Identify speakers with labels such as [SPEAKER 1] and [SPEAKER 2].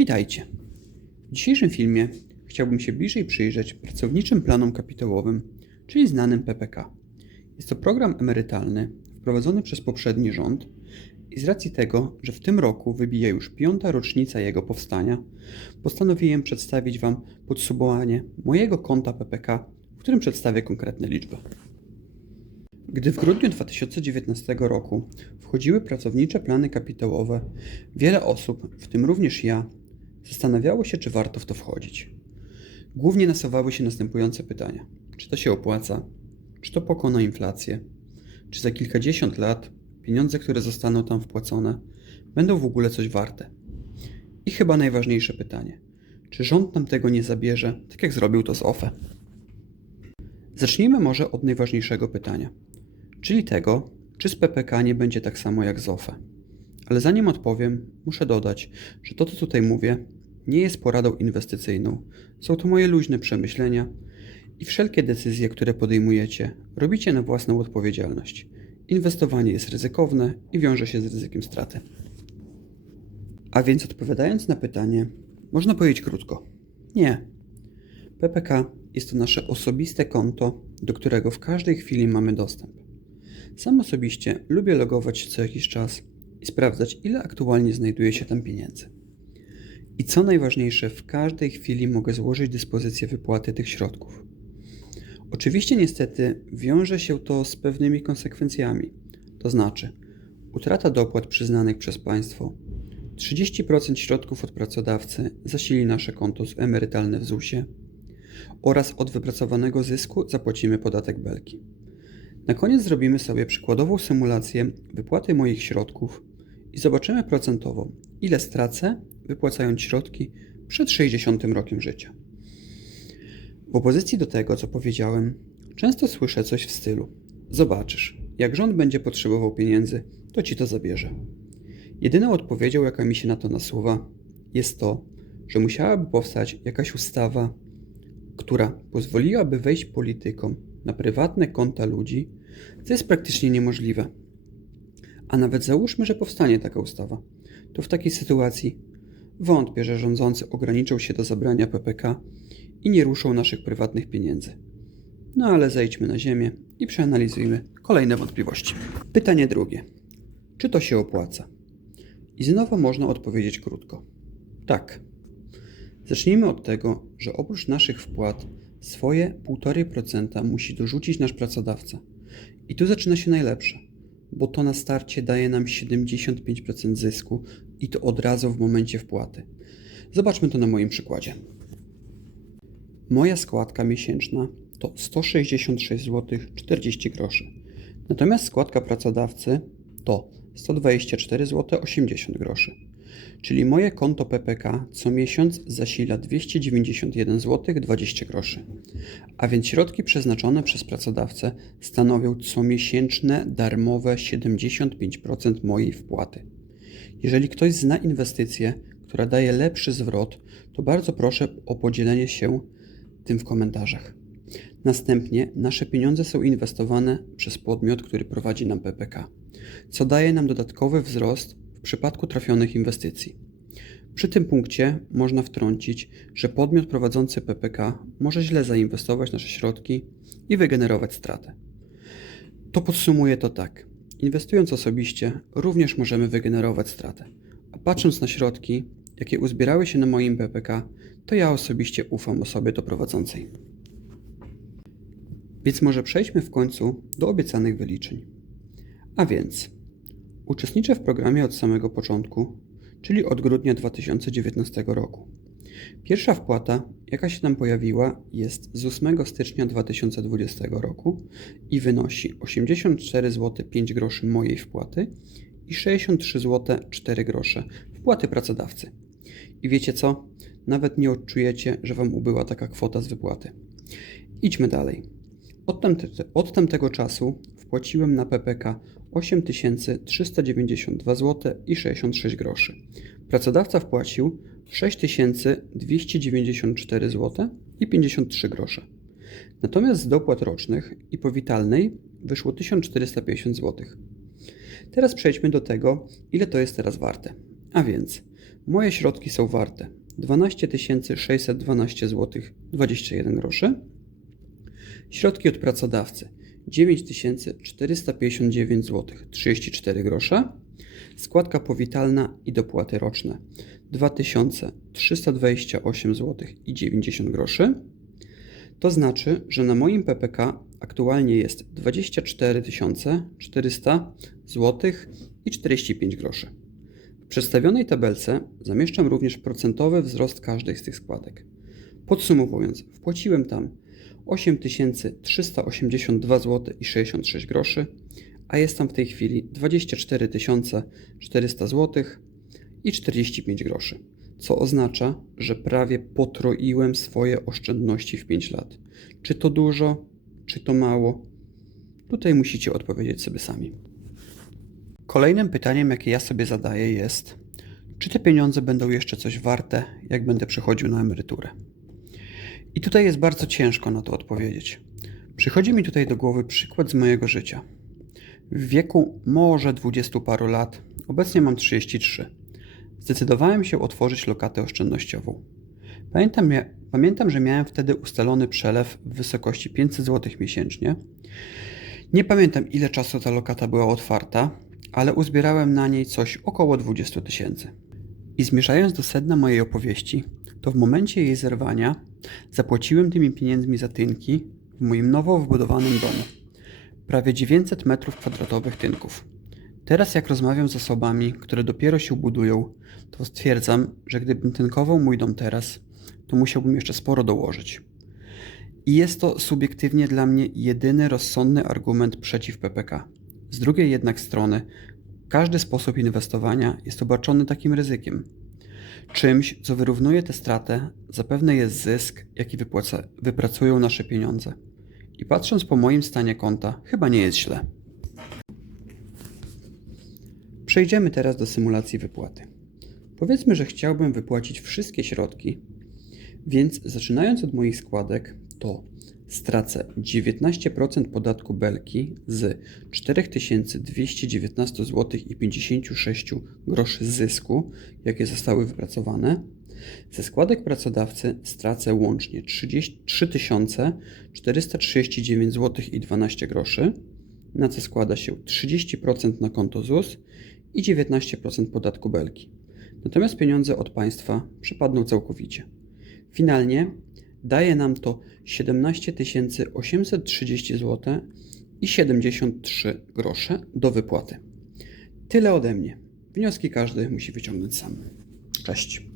[SPEAKER 1] Witajcie. W dzisiejszym filmie chciałbym się bliżej przyjrzeć pracowniczym planom kapitałowym, czyli znanym PPK. Jest to program emerytalny wprowadzony przez poprzedni rząd i z racji tego, że w tym roku wybija już piąta rocznica jego powstania, postanowiłem przedstawić Wam podsumowanie mojego konta PPK, w którym przedstawię konkretne liczby. Gdy w grudniu 2019 roku wchodziły pracownicze plany kapitałowe, wiele osób, w tym również ja, zastanawiało się, czy warto w to wchodzić. Głównie nasuwały się następujące pytania: czy to się opłaca? Czy to pokona inflację? Czy za kilkadziesiąt lat pieniądze, które zostaną tam wpłacone, będą w ogóle coś warte? I chyba najważniejsze pytanie: czy rząd nam tego nie zabierze, tak jak zrobił to z OFE? Zacznijmy może od najważniejszego pytania czyli tego, czy z PPK nie będzie tak samo jak z OFE. Ale zanim odpowiem, muszę dodać, że to, co tutaj mówię, nie jest poradą inwestycyjną. Są to moje luźne przemyślenia i wszelkie decyzje, które podejmujecie, robicie na własną odpowiedzialność. Inwestowanie jest ryzykowne i wiąże się z ryzykiem straty. A więc odpowiadając na pytanie, można powiedzieć krótko: nie. PPK jest to nasze osobiste konto, do którego w każdej chwili mamy dostęp. Sam osobiście lubię logować się co jakiś czas i sprawdzać, ile aktualnie znajduje się tam pieniędzy. I co najważniejsze, w każdej chwili mogę złożyć dyspozycję wypłaty tych środków. Oczywiście, niestety, wiąże się to z pewnymi konsekwencjami, to znaczy utrata dopłat przyznanych przez państwo, 30% środków od pracodawcy zasili nasze konto emerytalne w ZUS-ie oraz od wypracowanego zysku zapłacimy podatek belki. Na koniec zrobimy sobie przykładową symulację wypłaty moich środków i zobaczymy procentowo, ile stracę wypłacając środki przed 60 rokiem życia. W opozycji do tego, co powiedziałem, często słyszę coś w stylu: Zobaczysz, jak rząd będzie potrzebował pieniędzy, to ci to zabierze. Jedyną odpowiedzią, jaka mi się na to nasuwa, jest to, że musiałaby powstać jakaś ustawa, która pozwoliłaby wejść politykom na prywatne konta ludzi, co jest praktycznie niemożliwe. A nawet załóżmy, że powstanie taka ustawa, to w takiej sytuacji wątpię, że rządzący ograniczą się do zabrania PPK i nie ruszą naszych prywatnych pieniędzy. No ale zejdźmy na ziemię i przeanalizujmy kolejne wątpliwości. Pytanie drugie. Czy to się opłaca? I znowu można odpowiedzieć krótko. Tak. Zacznijmy od tego, że oprócz naszych wpłat Swoje 1,5% musi dorzucić nasz pracodawca. I tu zaczyna się najlepsze, bo to na starcie daje nam 75% zysku i to od razu w momencie wpłaty. Zobaczmy to na moim przykładzie. Moja składka miesięczna to 166 zł 40 groszy. Natomiast składka pracodawcy to 124 zł 80 groszy czyli moje konto PPK co miesiąc zasila 291 zł 20 groszy. A więc środki przeznaczone przez pracodawcę stanowią comiesięczne darmowe 75% mojej wpłaty. Jeżeli ktoś zna inwestycję, która daje lepszy zwrot, to bardzo proszę o podzielenie się tym w komentarzach. Następnie nasze pieniądze są inwestowane przez podmiot, który prowadzi nam PPK, co daje nam dodatkowy wzrost w przypadku trafionych inwestycji. Przy tym punkcie można wtrącić, że podmiot prowadzący PPK może źle zainwestować nasze środki i wygenerować stratę. To podsumuję to tak. Inwestując osobiście, również możemy wygenerować stratę. A patrząc na środki, jakie uzbierały się na moim PPK, to ja osobiście ufam osobie to prowadzącej. Więc może przejdźmy w końcu do obiecanych wyliczeń. A więc Uczestniczę w programie od samego początku, czyli od grudnia 2019 roku. Pierwsza wpłata, jaka się tam pojawiła, jest z 8 stycznia 2020 roku i wynosi 84 zł 5 groszy mojej wpłaty i 63 zł 4 grosze wpłaty pracodawcy. I wiecie co? Nawet nie odczujecie, że Wam ubyła taka kwota z wypłaty. Idźmy dalej. Od, tamte, od tamtego czasu wpłaciłem na PPK 8392 zł i 66 groszy. Pracodawca wpłacił 6294 zł i 53 grosze. Natomiast z dopłat rocznych i powitalnej wyszło 1450 zł. Teraz przejdźmy do tego, ile to jest teraz warte. A więc Moje środki są warte 12 612 zł 21 groszy. Środki od pracodawcy 9459 zł 34 grosze. Składka powitalna i dopłaty roczne 2328 zł i 90 groszy. To znaczy, że na moim PPK aktualnie jest 24 400 zł i 45 groszy. W przedstawionej tabelce zamieszczam również procentowy wzrost każdej z tych składek. Podsumowując, wpłaciłem tam 8382 zł i 66 groszy, a jest tam w tej chwili 24 400 zł i 45 groszy, co oznacza, że prawie potroiłem swoje oszczędności w 5 lat. Czy to dużo, czy to mało? Tutaj musicie odpowiedzieć sobie sami. Kolejnym pytaniem, jakie ja sobie zadaję, jest, czy te pieniądze będą jeszcze coś warte, jak będę przechodził na emeryturę? I tutaj jest bardzo ciężko na to odpowiedzieć. Przychodzi mi tutaj do głowy przykład z mojego życia. W wieku może dwudziestu paru lat, obecnie mam 33, zdecydowałem się otworzyć lokatę oszczędnościową. Pamiętam, pamiętam, że miałem wtedy ustalony przelew w wysokości 500 zł miesięcznie. Nie pamiętam, ile czasu ta lokata była otwarta, ale uzbierałem na niej coś około 20 tysięcy. I zmierzając do sedna mojej opowieści, to w momencie jej zerwania zapłaciłem tymi pieniędzmi za tynki w moim nowo wbudowanym domu. Prawie 900 m2 tynków. Teraz jak rozmawiam z osobami, które dopiero się budują, to stwierdzam, że gdybym tynkował mój dom teraz, to musiałbym jeszcze sporo dołożyć. I jest to subiektywnie dla mnie jedyny rozsądny argument przeciw PPK. Z drugiej jednak strony, każdy sposób inwestowania jest obarczony takim ryzykiem. Czymś, co wyrównuje tę stratę, zapewne jest zysk, jaki wypłaca, wypracują nasze pieniądze. I patrząc po moim stanie konta, chyba nie jest źle. Przejdziemy teraz do symulacji wypłaty. Powiedzmy, że chciałbym wypłacić wszystkie środki, więc zaczynając od moich składek, to stracę 19% podatku belki z 4219 zł i 56 groszy zysku, jakie zostały wypracowane. Ze składek pracodawcy stracę łącznie 30 3439 zł i 12 groszy, na co składa się 30% na konto ZUS i 19% podatku belki. Natomiast pieniądze od państwa przypadną całkowicie. Finalnie daje nam to 17 830 zł i 73 grosze do wypłaty. Tyle ode mnie. Wnioski każdy musi wyciągnąć sam. Cześć.